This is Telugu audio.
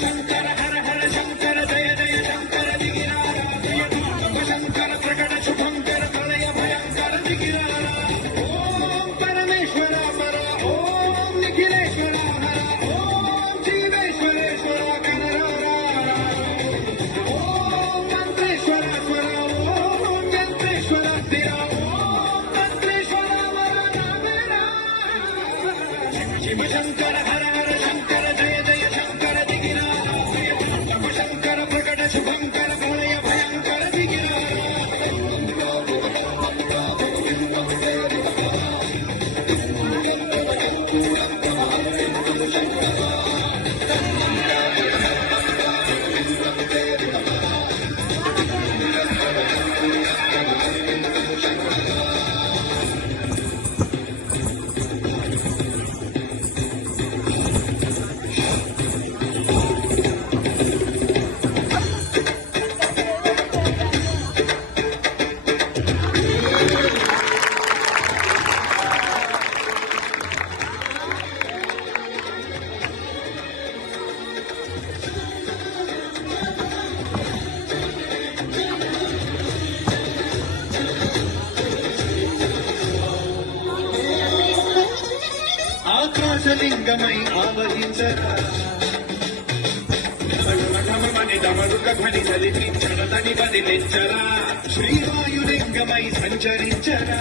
శంకర హర హర శంకర జయ జయ శంకర దిగిరారా శంకర ప్రకట శుభంకర ప్రళయ భయంకర దిగిరారా ఓం పరమేశ్వర పర ఓం నిఖిలేశ్వర హర ఓం జీవేశ్వరేశ్వర కనరారా ఓం మంత్రేశ్వర స్వర ఓం యంత్రేశ్వర స్థిర ఓం మంత్రేశ్వర వర నామేరా శివ శంకర హర హర శంకర జయ జయ శంకర దిగిరారా శంకర ప్రకట శుభంకర ప్రళయ భయంకర దిగిరారా ఆకాశలింగమై ఆవహించరా దమరుక ధ్వని చలిపించడని బదిలించరా శ్రీవాయులింగమై సంచరించరా